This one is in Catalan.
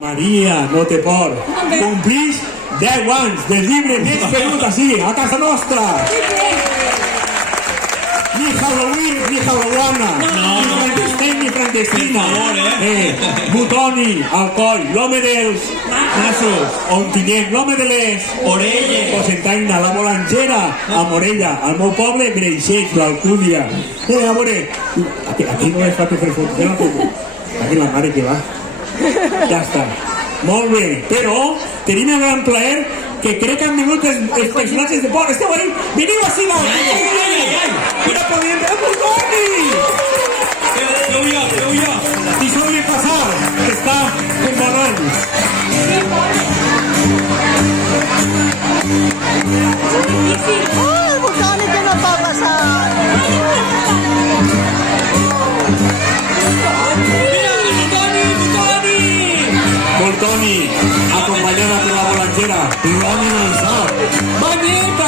Maria, no té por. Complix 10 anys del llibre més venut així, a casa nostra. Ni Halloween, ni Halloween, ni Frankenstein, ni Frankensteina. Butoni, al coll, l'home dels nassos, Ontinyent, l'home de les orelles, Cosentaina, la bolangera, a Morella, al meu poble, Breixeix, l'Alcúdia. A veure, aquí no es fa per fer aquí la mare que va. Ja està. Molt bé, però tenim el gran plaer que crec que han vingut els personatges de por. Esteu ahí? Veniu així, no? Mira, podríem veure el Toni! Feu jo. I suele passar, que està en bon anys. ¡Oh, Butoni, que no va a pasar! Toni, acompanyada per la bolangera, l'home del sort. Banyeta!